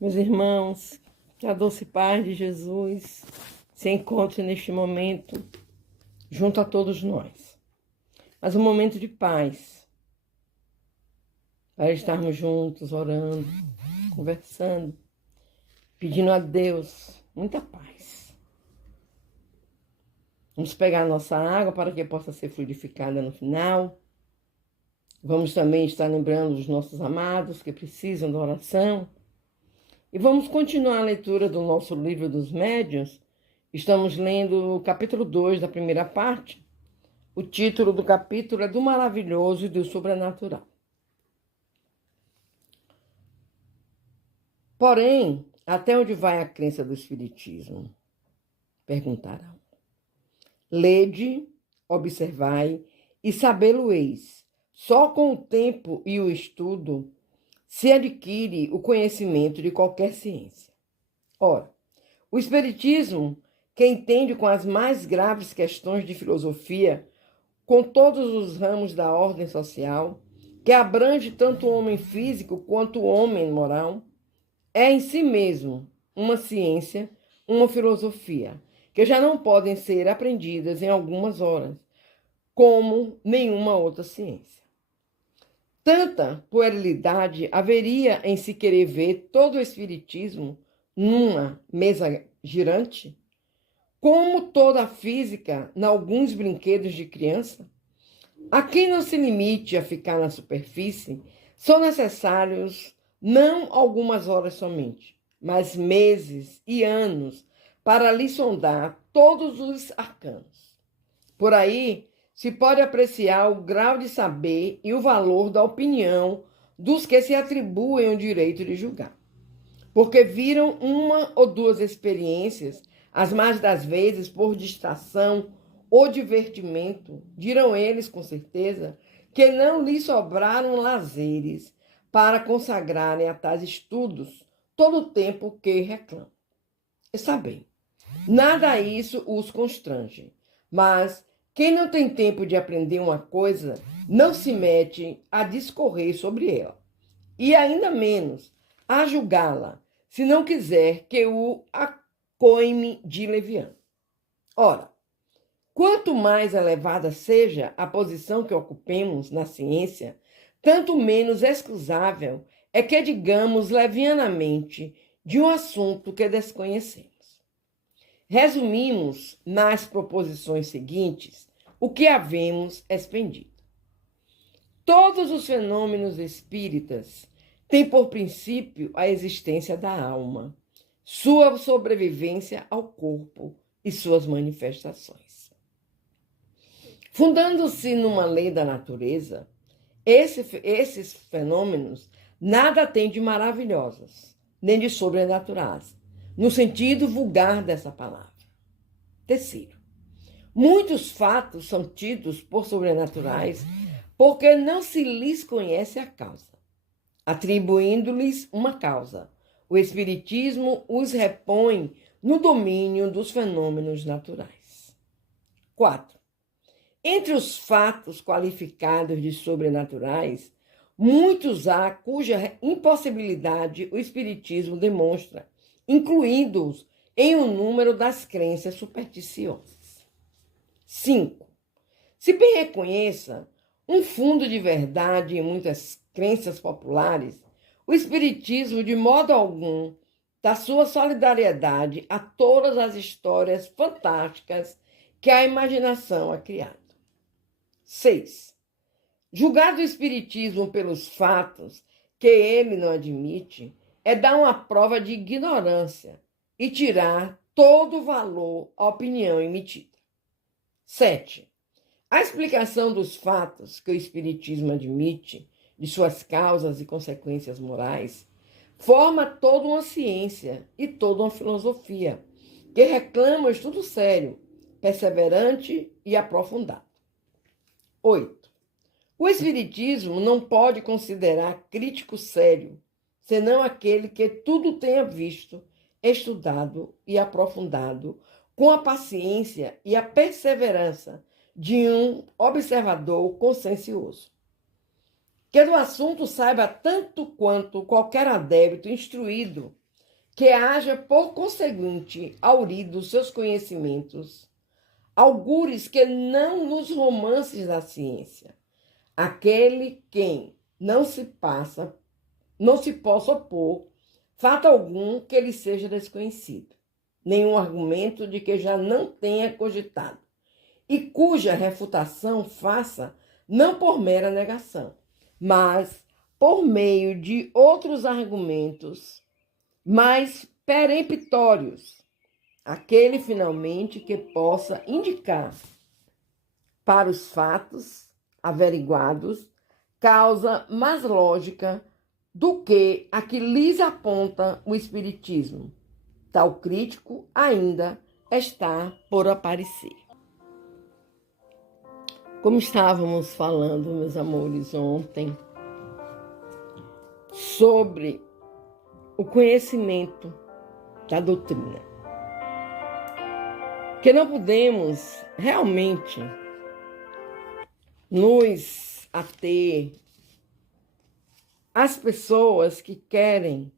Meus irmãos, que a doce paz de Jesus se encontre neste momento junto a todos nós. Mas um momento de paz, para estarmos juntos, orando, conversando, pedindo a Deus muita paz. Vamos pegar a nossa água para que possa ser fluidificada no final. Vamos também estar lembrando dos nossos amados que precisam da oração. E vamos continuar a leitura do nosso livro dos médiuns. Estamos lendo o capítulo 2 da primeira parte. O título do capítulo é Do Maravilhoso e do Sobrenatural. Porém, até onde vai a crença do Espiritismo? Perguntarão. Lede, observai e sabê-lo-eis. Só com o tempo e o estudo se adquire o conhecimento de qualquer ciência. Ora, o Espiritismo, que entende com as mais graves questões de filosofia, com todos os ramos da ordem social, que abrange tanto o homem físico quanto o homem moral, é em si mesmo uma ciência, uma filosofia, que já não podem ser aprendidas em algumas horas, como nenhuma outra ciência. Tanta puerilidade haveria em se querer ver todo o espiritismo numa mesa girante, como toda a física em alguns brinquedos de criança. A quem não se limite a ficar na superfície, são necessários não algumas horas somente, mas meses e anos para lhe sondar todos os arcanos. Por aí se pode apreciar o grau de saber e o valor da opinião dos que se atribuem o direito de julgar. Porque viram uma ou duas experiências, as mais das vezes por distração ou divertimento, dirão eles com certeza, que não lhes sobraram lazeres para consagrarem a tais estudos todo o tempo que reclamam. Está bem, nada isso os constrange, mas quem não tem tempo de aprender uma coisa não se mete a discorrer sobre ela, e ainda menos a julgá-la, se não quiser que o acoime de leviano. Ora, quanto mais elevada seja a posição que ocupemos na ciência, tanto menos excusável é que digamos levianamente de um assunto que desconhecemos. Resumimos nas proposições seguintes o que havemos expendido. Todos os fenômenos espíritas têm por princípio a existência da alma, sua sobrevivência ao corpo e suas manifestações. Fundando-se numa lei da natureza, esses fenômenos nada têm de maravilhosos, nem de sobrenaturais, no sentido vulgar dessa palavra. Terceiro, muitos fatos são tidos por sobrenaturais porque não se lhes conhece a causa. Atribuindo-lhes uma causa, o Espiritismo os repõe no domínio dos fenômenos naturais. 4. Entre os fatos qualificados de sobrenaturais, muitos há cuja impossibilidade o Espiritismo demonstra, incluindo-os em um número das crenças supersticiosas. 5. Se bem reconheça um fundo de verdade em muitas crenças populares, o Espiritismo, de modo algum, dá sua solidariedade a todas as histórias fantásticas que a imaginação ha criado. 6. Julgar do Espiritismo pelos fatos que ele não admite é dar uma prova de ignorância e tirar todo o valor à opinião emitida. 7. A explicação dos fatos que o Espiritismo admite, de suas causas e consequências morais, forma toda uma ciência e toda uma filosofia que reclama o estudo sério, perseverante e aprofundado. 8. O Espiritismo não pode considerar crítico sério, senão aquele que tudo tenha visto, estudado e aprofundado com a paciência e a perseverança de um observador consciencioso. Que do assunto saiba tanto quanto qualquer adepto instruído que haja, por conseguinte, aurido os seus conhecimentos, algures que não nos romances da ciência, aquele quem não se possa opor fato algum que lhe seja desconhecido, nenhum argumento de que já não tenha cogitado, e cuja refutação faça não por mera negação, mas por meio de outros argumentos mais peremptórios, aquele finalmente que possa indicar para os fatos averiguados causa mais lógica do que a que lhes aponta o Espiritismo. Tal crítico ainda está por aparecer. Como estávamos falando, meus amores, ontem, sobre o conhecimento da doutrina, que não podemos realmente nos ater às pessoas que querem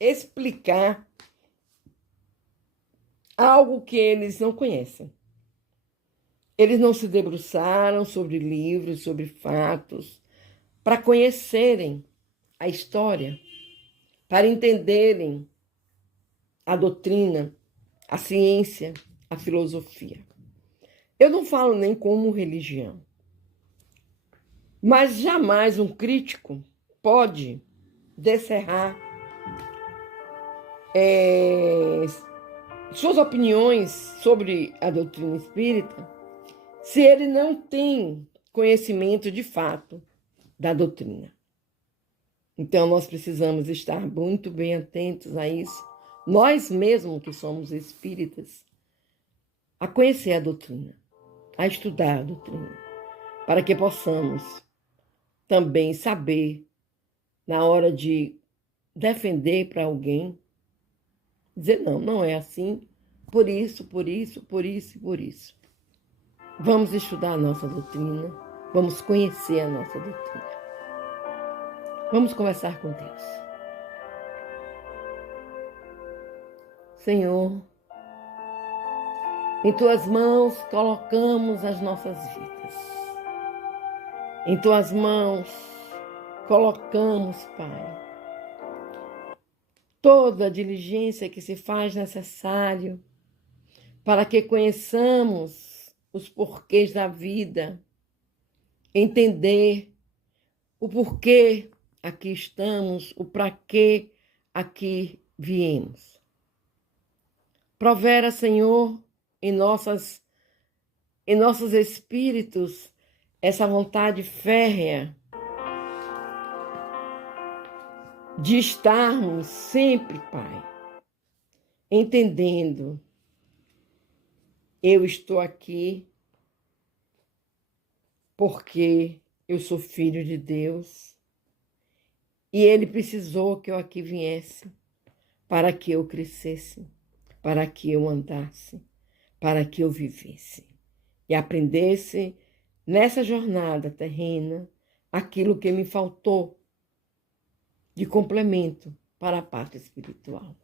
explicar algo que eles não conhecem. Eles não se debruçaram sobre livros, sobre fatos, para conhecerem a história, para entenderem a doutrina, a ciência, a filosofia. Eu não falo nem como religião, mas jamais um crítico pode descerrar suas opiniões sobre a doutrina espírita se ele não tem conhecimento de fato da doutrina. Então, nós precisamos estar muito bem atentos a isso, nós mesmos que somos espíritas, a conhecer a doutrina, a estudar a doutrina, para que possamos também saber, na hora de defender para alguém, dizer não, não é assim, por isso, por isso, por isso e por isso. Vamos estudar a nossa doutrina, vamos conhecer a nossa doutrina. Vamos conversar com Deus. Senhor, em Tuas mãos colocamos as nossas vidas. Em Tuas mãos colocamos, Pai, toda a diligência que se faz necessário para que conheçamos os porquês da vida, entender o porquê aqui estamos, o para que aqui viemos. Provera, Senhor, em nossos espíritos essa vontade férrea de estarmos sempre, Pai, entendendo, eu estou aqui porque eu sou filho de Deus e Ele precisou que eu aqui viesse para que eu crescesse, para que eu andasse, para que eu vivesse e aprendesse nessa jornada terrena aquilo que me faltou de complemento para a parte espiritual.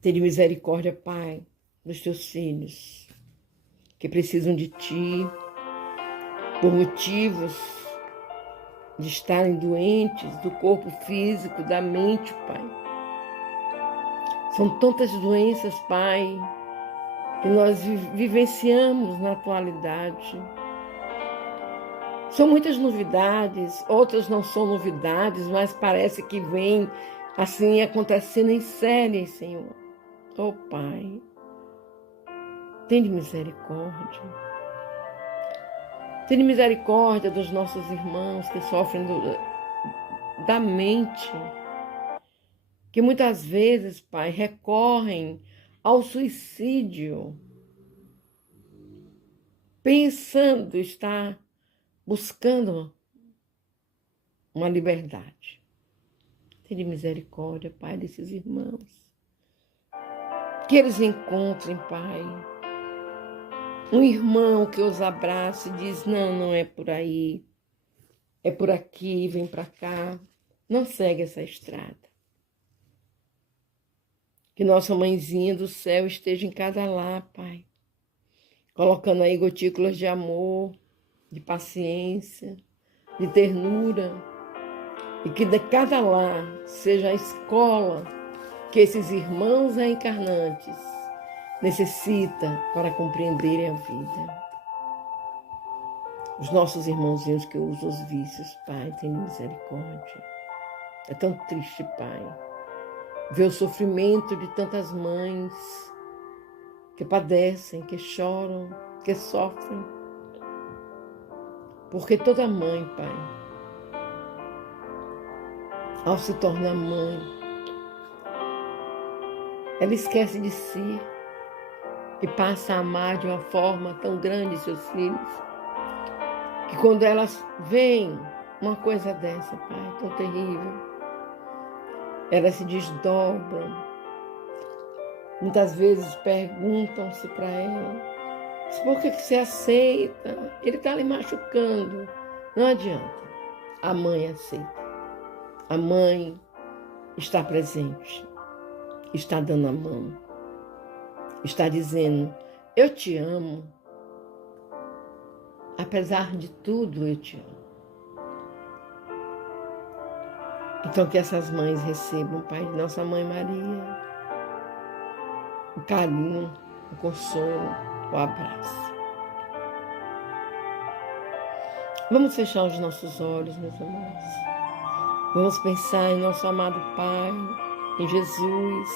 Tenha misericórdia, Pai, dos teus filhos que precisam de Ti por motivos de estarem doentes do corpo físico, da mente, Pai. São tantas doenças, Pai, que nós vivenciamos na atualidade. São muitas novidades, outras não são novidades, mas parece que vem assim acontecendo em série, Senhor. Oh, Pai, tem misericórdia. Tem misericórdia dos nossos irmãos que sofrem da mente, que muitas vezes, Pai, recorrem ao suicídio, pensando estar buscando uma liberdade. Tenha misericórdia, Pai, desses irmãos. Que eles encontrem, Pai, um irmão que os abrace e diz, não, não é por aí, é por aqui, vem para cá. Não segue essa estrada. Que nossa mãezinha do céu esteja em cada lar, Pai. Colocando aí gotículas de amor, de paciência, de ternura. E que de cada lar seja a escola que esses irmãos reencarnantes necessitam para compreenderem a vida. Os nossos irmãozinhos que usam os vícios, Pai, tem misericórdia. É tão triste, Pai, ver o sofrimento de tantas mães que padecem, que choram, que sofrem. Porque toda mãe, Pai, ao se tornar mãe, ela esquece de si e passa a amar de uma forma tão grande seus filhos, que quando elas veem uma coisa dessa, Pai, tão terrível, elas se desdobram. Muitas vezes perguntam-se para ela: por que você aceita? Ele está lhe machucando. Não adianta. A mãe aceita. A mãe está presente. Está dando a mão. Está dizendo: eu te amo. Apesar de tudo, eu te amo. Então que essas mães recebam, Pai, de nossa Mãe Maria, o carinho, o consolo, o abraço. Vamos fechar os nossos olhos, meus amados. Vamos pensar em nosso amado Pai, em Jesus,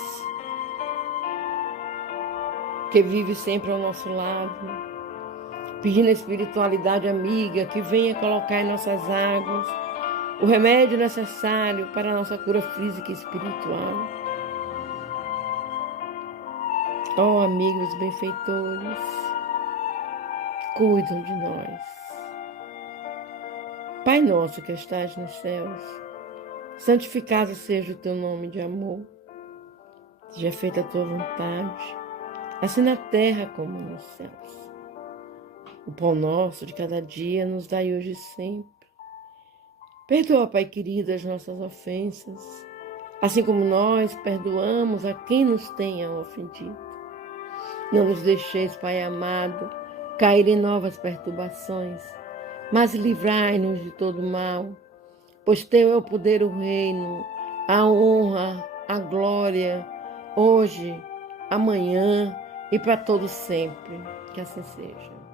que vive sempre ao nosso lado, pedindo a espiritualidade amiga que venha colocar em nossas águas o remédio necessário para a nossa cura física e espiritual. Ó amigos benfeitores, que cuidam de nós. Pai nosso que estás nos céus, santificado seja o teu nome de amor. Seja feita a tua vontade, assim na terra como nos céus. O pão nosso de cada dia nos dai hoje e sempre. Perdoa, Pai querido, as nossas ofensas, assim como nós perdoamos a quem nos tenha ofendido. Não nos deixeis, Pai amado, cair em novas perturbações, mas livrai-nos de todo mal, pois teu é o poder, o reino, a honra, a glória, hoje, amanhã e para todo sempre. Que assim seja.